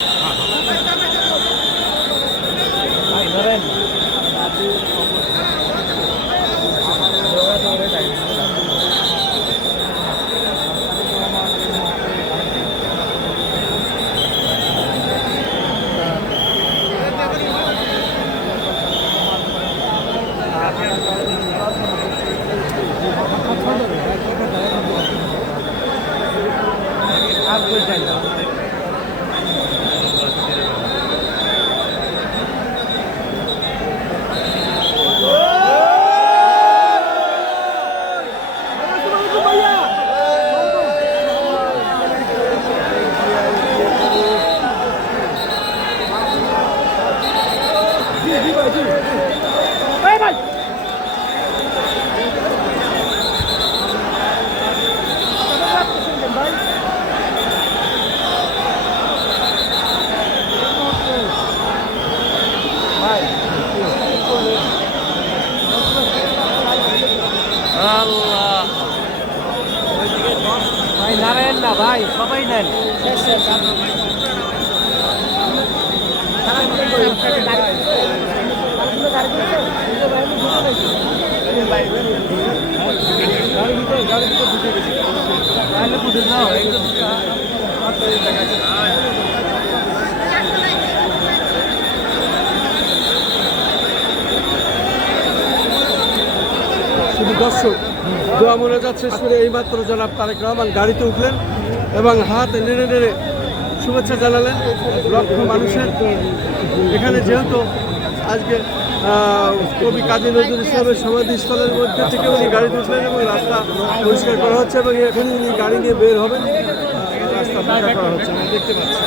Uh -huh. ভাই নারায়ণ না ভাই সবাই নেন। দর্শক। দোয়া মোনাজাত শেষ করে এইমাত্র জনাব তারেক রহমান গাড়িতে উঠলেন এবং হাত নেড়ে নেড়ে শুভেচ্ছা জানালেন লক্ষ মানুষের। এখানে যেহেতু আজকে কবি কাজী নজরুল ইসলামের সমাধিস্থলের মধ্যে থেকে উনি গাড়িতে উঠলেন এবং রাস্তা পরিষ্কার করা হচ্ছে এবং এখানে উনি গাড়ি নিয়ে বের হবেন। রাস্তা ফাঁকা করা হচ্ছে, দেখতে পাচ্ছি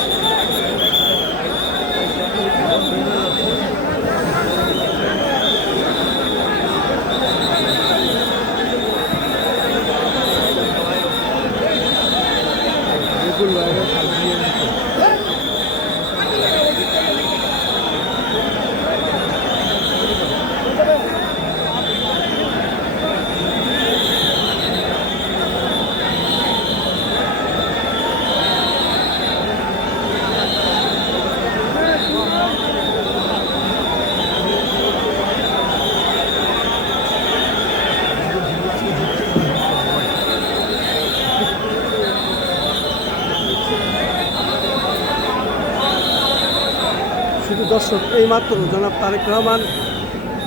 শুধু দর্শক এইমাত্র জনাব তারেক রহমান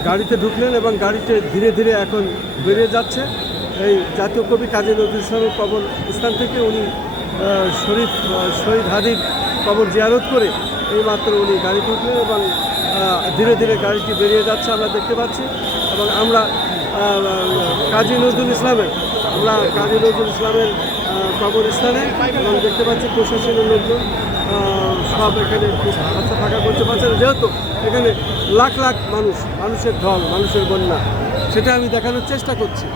গাড়িতে ঢুকলেন এবং গাড়িতে ধীরে ধীরে এখন বেরিয়ে যাচ্ছে। এই জাতীয় কবি কাজী নজরুল ইসলামের কবর স্থান থেকে উনি শরীফ শহীদ হাদির কবর জিয়ারত করে এইমাত্র উনি গাড়িতে ঢুকলেন এবং ধীরে ধীরে গাড়িটি বেরিয়ে যাচ্ছে আমরা দেখতে পাচ্ছি এবং আমরা কাজী নজরুল ইসলামের, আমরা কাজী নজরুল ইসলামের কবরস্থানে এবং দেখতে পাচ্ছি প্রশাসনের লোকজন সব এখানে আচ্ছা থাকা করতে পারছে যেহেতু এখানে লাখ লাখ মানুষ, মানুষের ঢল, মানুষের বন্যা, সেটা আমি দেখানোর চেষ্টা করছি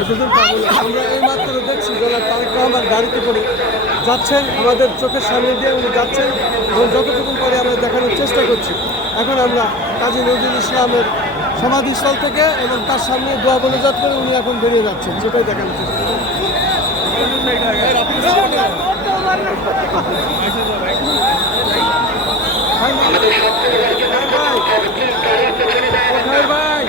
এতদূর পাবো না। আমরা এইমাত্র দেখছি জনাব তারেক রহমান গাড়িতে করে যাচ্ছেন আমাদের চোখের সামনে দিয়ে উনি যাচ্ছেন এবং যতটুকু করে আমরা দেখানোর চেষ্টা করছি এখন আমরা কাজী নজরুল ইসলামের সমাধিস্থল থেকে এবং তার সামনে দোয়া বলে যাত করে উনি এখন বেরিয়ে যাচ্ছেন, সেটাই দেখানোর চেষ্টা। ভাই,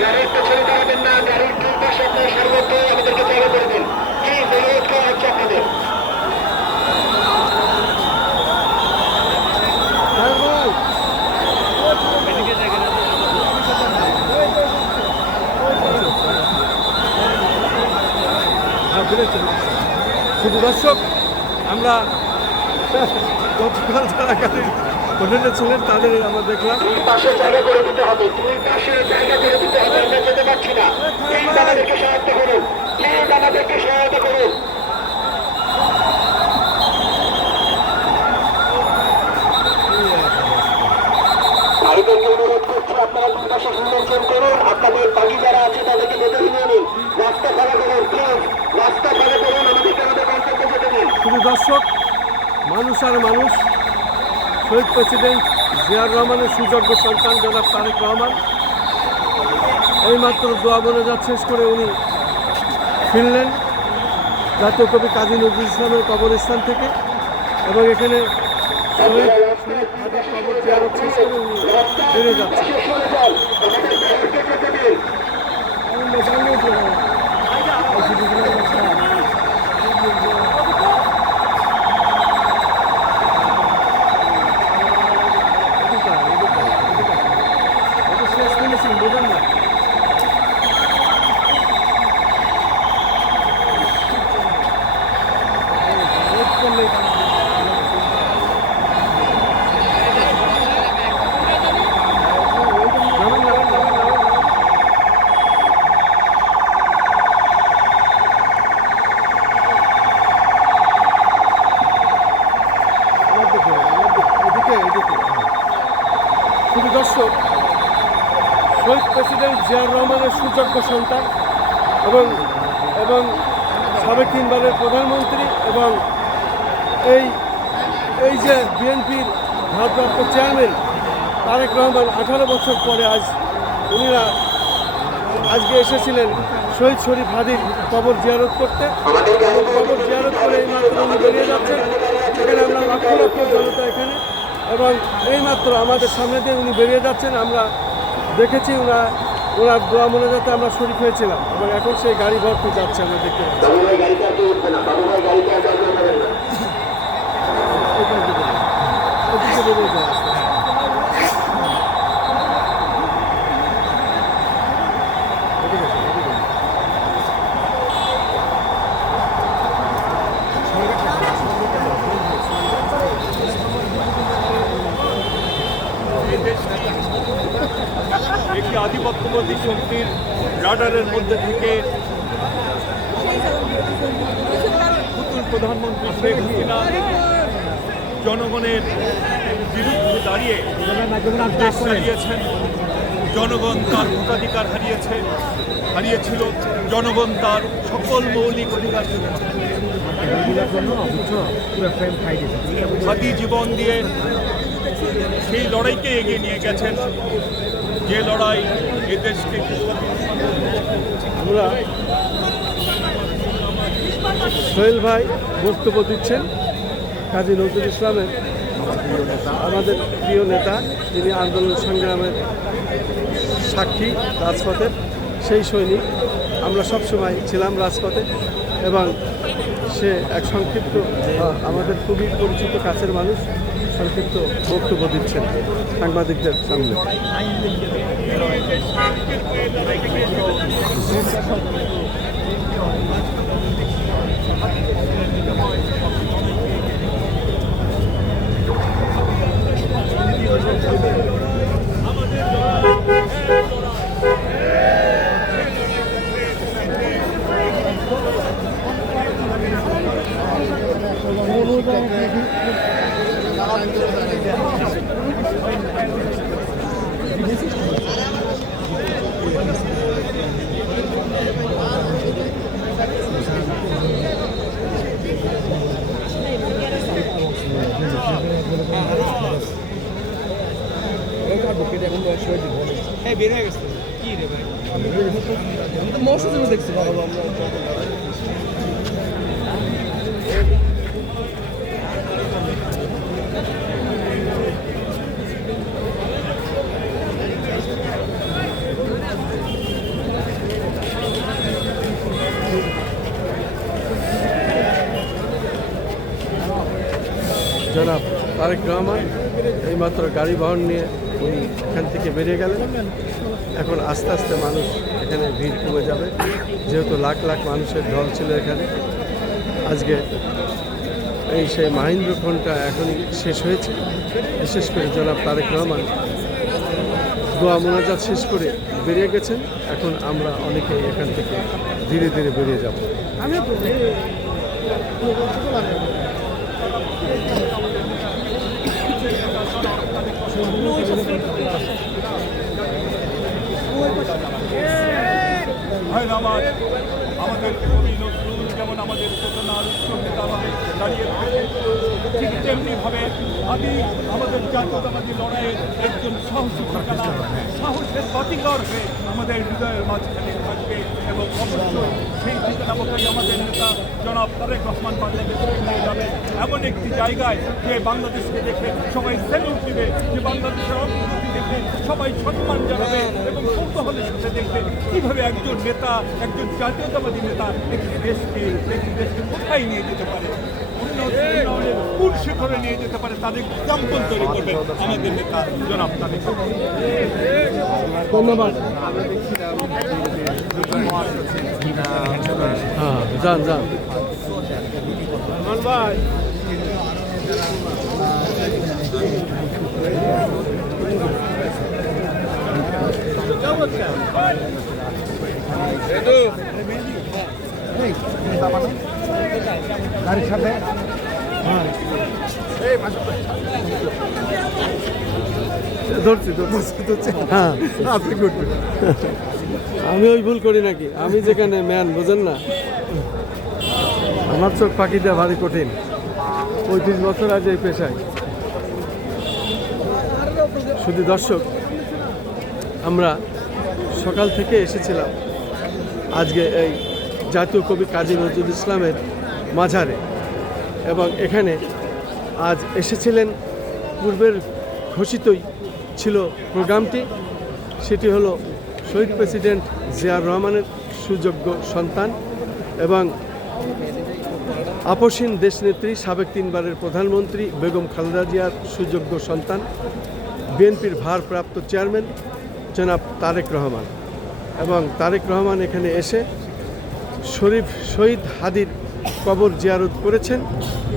শুধু দর্শক, আমরা গতকাল ছিলেন, তাদের আমরা দেখলাম। পাশে করে আপনারা করুন। আপনাদের বাকি যারা আছে, তাদেরকে ভেতরে নিয়ে নিন রাস্তা ফাঁকা করুন প্লিজ রাস্তা ফাঁকা করুন আমাদেরকে আমাদের গন্তব্যে যেতে দিন শুধু দর্শক, মানুষ আর মানুষ, শহীদ প্রেসিডেন্ট জিয়াউর রহমানের সুযোগ্য সন্তান জনাব তারেক রহমান। এইমাত্র দোয়া মোনাজাত শেষ করে উনি ফিরলেন জাতীয় কবি কাজী নজরুল ইসলামের কবরস্থান থেকে এবং এখানে শেষ করে উনি সরে যান আমাদের ভাইদেরকে যেতে দিন শেষ ফিনিশিং বোঝেন না নামেন, নামেন, নামেন, নামেন, নামেন। আমার দিকে, আমার দিকে, এদিকে, এদিকে। শুধু দর্শক শহীদ প্রেসিডেন্ট জিয়াউর রহমানের সুযোগ্য সন্তান এবং এবং সাবেক তিনবারের প্রধানমন্ত্রী এবং এই এই যে বিএনপির ভারপ্রাপ্ত চেয়ারম্যান তারেক রহমান আঠারো বছর পরে আজ উনিরা আজকে এসেছিলেন শহীদ শরীফ হাদির কবর জিয়ারত করতে। এবং কবর জিয়ারত করে এই মাত্র উনি বেরিয়ে যাচ্ছেন। সেখানে আমরা লক্ষ লক্ষ জনতা এখানে। এবং এই মাত্র আমাদের সামনে দিয়ে উনি বেরিয়ে যাচ্ছেন আমরা দেখেছি ওরা ওনার দোয়া মনে যাতে আমরা শরীফ হয়েছিলাম এবং এখন সেই গাড়ি ভর্তি যাচ্ছে আমরা দেখতে পাচ্ছি বাবু ভাই গাড়িতে আর কেউ উঠবে না বাবু ভাই গাড়িতে আর যাওয়া যাবে না ওইখান থেকে বেরিয়ে। ওইদিকে বেরিয়ে যাওয়া রাস্তা। এদিকে আসুন, এদিকে আসুন। একটি আধিপত্যবাদী শক্তির রাডারের মধ্যে থেকে নতুন প্রধানমন্ত্রী শেখ হাসিনা জনগণের বিরুদ্ধে দাঁড়িয়ে দেশ চালিয়েছেন। জনগণ তার ভোটাধিকার হারিয়েছে, হারিয়েছিল। জনগণ তার সকল মৌলিক অধিকার হাতি জীবন দিয়ে সেই লড়াইকে এগিয়ে নিয়ে গেছেন। যে লড়াই এ দেশকে আমরা সোহেল ভাই বক্তব্য দিচ্ছেন কাজী নজরুল ইসলামের আমাদের প্রিয় নেতা, যিনি আন্দোলন সংগ্রামের সাক্ষী রাজপথের সেই সৈনিক। আমরা সবসময় ছিলাম রাজপথে এবং সে এক সংক্ষিপ্ত, আমাদের খুবই পরিচিত কাছের মানুষ। সংক্ষিপ্ত বক্তব্য দিচ্ছেন সাংবাদিকদের সামনে। জনাব তারেক রহমান এইমাত্র গাড়ি বহন নিয়ে উনি এখান থেকে বেরিয়ে গেলেন। এখন আস্তে আস্তে মানুষ এখানে ভিড় কমে যাবে। যেহেতু লাখ লাখ মানুষের ঢল ছিল এখানে। আজকে এই সেই মাহিন্দ্র খনটা এখনই শেষ হয়েছে। বিশেষ করে জনাব তারেক রহমান দোয়া মোনাজাত শেষ করে বেরিয়ে গেছেন। এখন আমরা অনেকে এখান থেকে ধীরে ধীরে বেরিয়ে যাব। আমার আমাদের যেমন আমাদের চেতনার উচ্চ নেতা দাঁড়িয়ে থাকে, ঠিক তেমনিভাবে আমি আমাদের জাতীয়তাবাদী লড়াইয়ের একজন সাহসী ঠিকানা সাহসের বাতিঘর হয়ে আমাদের হৃদয়ের মাঝখানে থাকবে এবং অবশ্যই সেই ঠিকানামতোই আমাদের নেতা জনাব তারেক রহমান বাংলাদেশকে নিয়ে যাবে। এমন একটি জায়গায় যে বাংলাদেশকে দেখে সবাই সেলুট দিবে যে বাংলাদেশের অগ্রগতি দেখে সবাই সম্মান জানাবে এবং কৌতূহলের সাথে দেখবে কীভাবে একজন নেতা একজন জাতীয়তাবাদী নেতা একটি দেশকে একটি দেশকে কোথায় নিয়ে যেতে পারে? কোন শিখরে নিয়ে যেতে পারে তাদের এক্সাম্পল তৈরি করবেন আমাদের নেতা জনাব রহমান। ধন্যবাদ। হ্যাঁ যান যান। ভাই ধরছি আপনি আমি ওই ভুল করি নাকি? আমি যেখানে ম্যান, বোঝেন না? আমার চোখ পাখি দেওয়া ভারী কঠিন। পঁয়ত্রিশ বছর আজ এই পেশায়। শুধু দর্শক, আমরা সকাল থেকে এসেছিলাম আজকে এই জাতীয় কবি কাজী নজরুল ইসলামের মাঝারে এবং এখানে আজ এসেছিলেন পূর্বের ঘোষিতই ছিল প্রোগ্রামটি, সেটি হলো শহীদ প্রেসিডেন্ট জিয়ার রহমানের সুযোগ্য সন্তান এবং আপসীন দেশনেত্রী সাবেক তিনবারের প্রধানমন্ত্রী বেগম খালেদা জিয়ার সুযোগ্য সন্তান। বিএনপির ভারপ্রাপ্ত চেয়ারম্যান জনাব তারেক রহমান এবং তারেক রহমান এখানে এসে শরীফ শহীদ হাদির কবর জিয়ারত করেছেন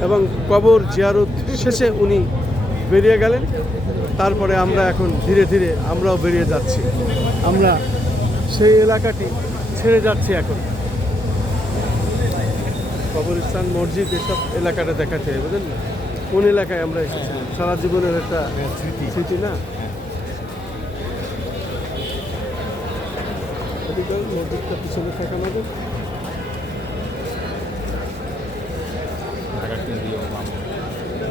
এবং কবর জিয়ারত শেষে উনি বেরিয়ে গেলেন। তারপরে আমরা এখন ধীরে ধীরে আমরাও বেরিয়ে যাচ্ছি। আমরা সেই এলাকাটি ছেড়ে যাচ্ছি এখন। কবরস্থান, মসজিদ, এসব এলাকাটা দেখাতে হবে, বুঝলেন না? কোন এলাকায় আমরা এসেছিলাম? সারা জীবনের একটা স্মৃতি। না? মসজিদটা পিছনে থাকা হবে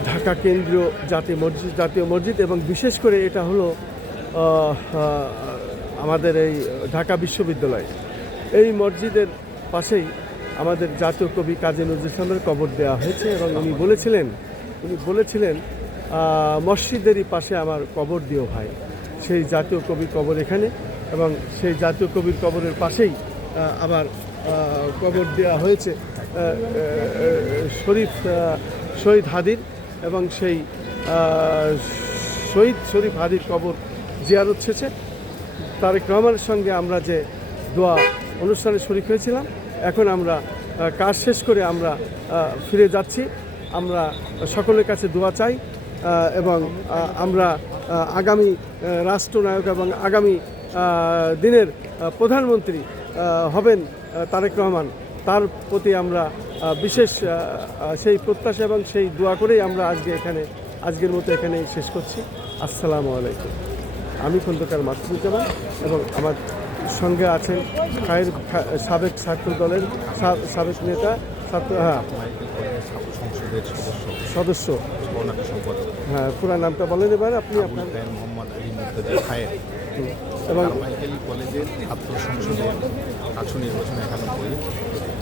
ঢাকা কেন্দ্রীয় জাতীয় মসজিদ জাতীয় মসজিদ এবং বিশেষ করে এটা হলো আমাদের এই ঢাকা বিশ্ববিদ্যালয়। এই মসজিদের পাশেই আমাদের জাতীয় কবি কাজী নজরুল ইসলামের কবর দেওয়া হয়েছে এবং উনি বলেছিলেন উনি বলেছিলেন মসজিদেরই পাশে আমার কবর দিও ভাই। সেই জাতীয় কবির কবর এখানে এবং সেই জাতীয় কবির কবরের পাশেই আবার কবর দেওয়া হয়েছে শরীফ শহীদ হাদির এবং সেই শহীদ শরীফ হাদির কবর জিয়ারত শেষে। তারেক রহমানের সঙ্গে আমরা যে দোয়া অনুষ্ঠানে শরিক হয়েছিলাম, এখন আমরা কাজ শেষ করে আমরা ফিরে যাচ্ছি। আমরা সকলের কাছে দোয়া চাই এবং আমরা আগামী রাষ্ট্রনায়ক এবং আগামী দিনের প্রধানমন্ত্রী হবেন তারেক রহমান। তার প্রতি আমরা বিশেষ সেই প্রত্যাশা এবং সেই দোয়া করেই আমরা আজকে এখানে, আজকের মতো এখানেই শেষ করছি। আসসালামু আলাইকুম। আমি খন্দকার মাসুদুজ্জামান এবং আমার সঙ্গে আছেন খায়ের সাবেক ছাত্র দলের সাবেক নেতা ছাত্র হ্যাঁ। সংসদের সদস্য। সদস্য সম্পাদক হ্যাঁ পুরা নামটা বলেন এবার আপনি আপনার দেন মোহাম্মদ আলী মুর্তজা খায়ের এবং কারমাইকেল কলেজের ছাত্র সংসদে আসন নির্বাচনে একানব্বই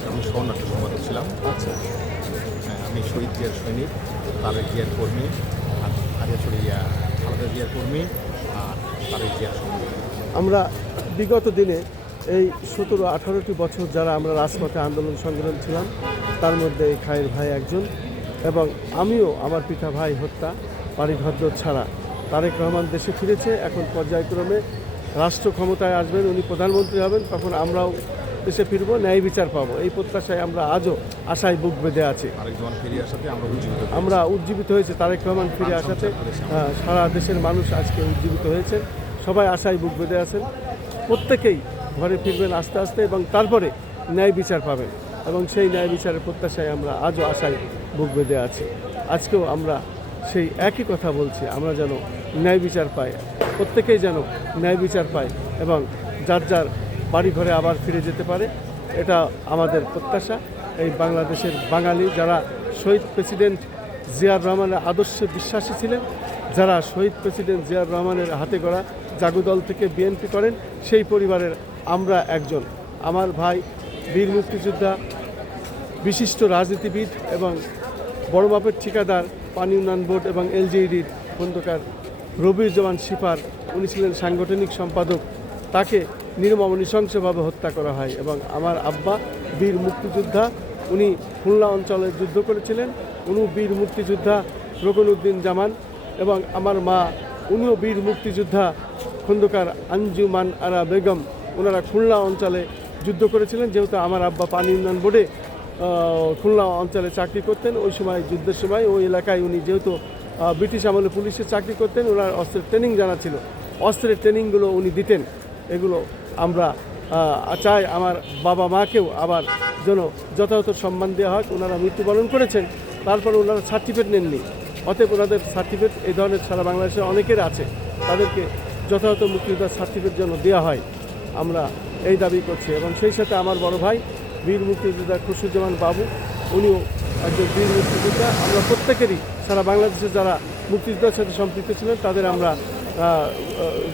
আমি স্বর্ণাট্য সম্পাদক ছিলাম। আচ্ছা। হ্যাঁ, আমি শহীদ জিয়ার সৈনিক তারেক জিয়ার কর্মী আর আরিয়াছড়ি খালেদা জিয়ার কর্মী আর তারেক জিয়ার আমরা বিগত দিনে এই সতেরো আঠারোটি বছর যারা আমরা রাজপথে আন্দোলন সংগ্রাম ছিলাম তার মধ্যে এই খায়ের ভাই একজন এবং আমিও আমার পিতা ভাই হত্যা পারিভদ্র ছাড়া। তারেক রহমান দেশে ফিরেছে এখন পর্যায়ক্রমে রাষ্ট্র ক্ষমতায় আসবেন উনি প্রধানমন্ত্রী হবেন তখন আমরাও দেশে ফিরবো ন্যায় বিচার পাবো। এই প্রত্যাশায় আমরা আজও আশায় বুক বেঁধে আছি। আমরা উজ্জীবিত আমরা উজ্জীবিত হয়েছে তারেক রহমান ফিরে আসাতে। আহ, সারা দেশের মানুষ আজকে উজ্জীবিত হয়েছে। সবাই আশায় বুক বেঁধে আছেন। প্রত্যেকেই ঘরে ফিরবেন আস্তে আস্তে এবং তারপরে ন্যায় বিচার পাবেন। এবং সেই ন্যায় বিচারের প্রত্যাশায় আমরা আজও আশায় বুক বেঁধে আছি। আজকেও আমরা সেই একই কথা বলছি, আমরা যেন ন্যায় বিচার পাই। প্রত্যেকেই যেন ন্যায় বিচার পায় এবং যার যার বাড়ি ঘরে আবার ফিরে যেতে পারে, এটা আমাদের প্রত্যাশা। এই বাংলাদেশের বাঙালি যারা শহীদ প্রেসিডেন্ট জিয়ার রহমানের আদর্শে বিশ্বাসী ছিলেন, যারা শহীদ প্রেসিডেন্ট জিয়ার রহমানের হাতে গড়া জাগুদল থেকে বিএনপি করেন, সেই পরিবারের আমরা একজন। আমার ভাই বীর মুক্তিযোদ্ধা, বিশিষ্ট রাজনীতিবিদ এবং বড় মাপের ঠিকাদার, পানি উন্নয়ন বোর্ড এবং এলজিইডির খন্দকার রবির জওয়ান সিফার উনি ছিলেন সাংগঠনিক সম্পাদক। তাকে নির্মম নৃশংসভাবে হত্যা করা হয় এবং আমার আব্বা বীর মুক্তিযোদ্ধা, উনি খুলনা অঞ্চলে যুদ্ধ করেছিলেন। উনি বীর মুক্তিযোদ্ধা রকনউদ্দিন জামান এবং আমার মা, উনিও বীর মুক্তিযোদ্ধা খন্দকার আঞ্জুমান আরা বেগম। ওনারা খুলনা অঞ্চলে যুদ্ধ করেছিলেন। যেহেতু আমার আব্বা পানি উন্নয়ন বোর্ডে খুলনা অঞ্চলে চাকরি করতেন, ওই সময়, যুদ্ধের সময় ওই এলাকায় উনি যেহেতু ব্রিটিশ আমলে পুলিশে চাকরি করতেন, ওনার অস্ত্রের ট্রেনিং জানা ছিল। অস্ত্রের ট্রেনিংগুলো উনি দিতেন। এগুলো আমরা চাই আমার বাবা মাকেও আবার যেন যথাযথ সম্মান দেওয়া হয়। ওনারা মৃত্যুবরণ করেছেন, তারপরে ওনারা সার্টিফিকেট নেননি। অতএব ওনাদের সার্টিফিকেট এই ধরনের সারা বাংলাদেশের অনেকের আছে, তাদেরকে যথাযথ মুক্তিযোদ্ধার সার্টিফিকেট যেন দেওয়া হয়। আমরা এই দাবি করছি এবং সেই সাথে আমার বড় ভাই বীর মুক্তিযোদ্ধা খুশুজ্জামান বাবু, উনিও একজন বীর মুক্তিযোদ্ধা। আমরা প্রত্যেকেরই সারা বাংলাদেশে যারা মুক্তিযোদ্ধার সাথে সম্পৃক্ত ছিলেন, তাদের আমরা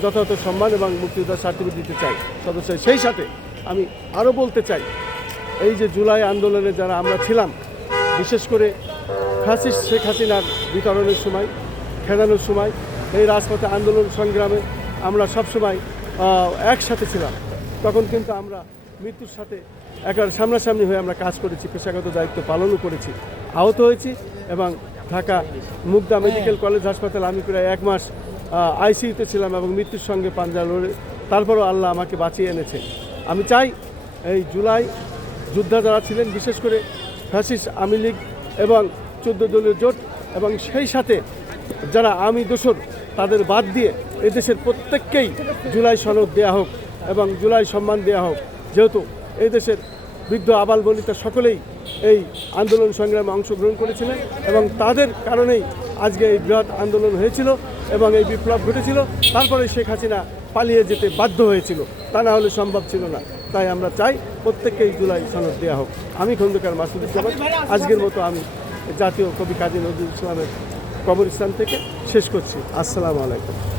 যথাযথ সম্মান এবং মুক্তিযোদ্ধার সার্টিফিকেট দিতে চাই। সদস্য সেই সাথে আমি আরও বলতে চাই, এই যে জুলাই আন্দোলনে যারা আমরা ছিলাম, বিশেষ করে ফ্যাসিস্ট শেখ হাসিনার বিতরণের সময়, খেদানোর সময়, এই রাজপথে আন্দোলন সংগ্রামে আমরা সবসময় একসাথে ছিলাম। তখন কিন্তু আমরা মৃত্যুর সাথে একেবারে সামনাসামনি হয়ে আমরা কাজ করেছি, পেশাগত দায়িত্ব পালনও করেছি, আহত হয়েছি এবং ঢাকা মুগদা মেডিকেল কলেজ হাসপাতাল আমি প্রায় এক মাস আইসিইউতে ছিলাম এবং মৃত্যুর সঙ্গে পাঞ্জা লড়ে তারপরও আল্লাহ আমাকে বাঁচিয়ে এনেছে। আমি চাই এই জুলাই যোদ্ধা যারা ছিলেন, বিশেষ করে ফ্যাসিস আওয়ামী লীগ এবং চোদ্দ দলীয় জোট এবং সেই সাথে যারা আমি দোসর তাদের বাদ দিয়ে এদেশের প্রত্যেককেই জুলাই সনদ দেওয়া হোক এবং জুলাই সম্মান দেওয়া হোক। যেহেতু এই দেশের বৃদ্ধ আবাল বনিতা সকলেই এই আন্দোলন সংগ্রামে অংশগ্রহণ করেছিলেন এবং তাদের কারণেই আজকে এই বৃহৎ আন্দোলন হয়েছিল এবং এই বিপ্লব ঘটেছিল। তারপরে শেখ হাসিনা পালিয়ে যেতে বাধ্য হয়েছিল। তা না হলে সম্ভব ছিল না। তাই আমরা চাই প্রত্যেককেই জুলাই সনদ দেওয়া হোক। আমি খন্দকার মাসুদুজ্জামান। আজকের মতো আমি জাতীয় কবি কাজী নজরুল ইসলামের কবরস্থান থেকে শেষ করছি। আসসালামু আলাইকুম।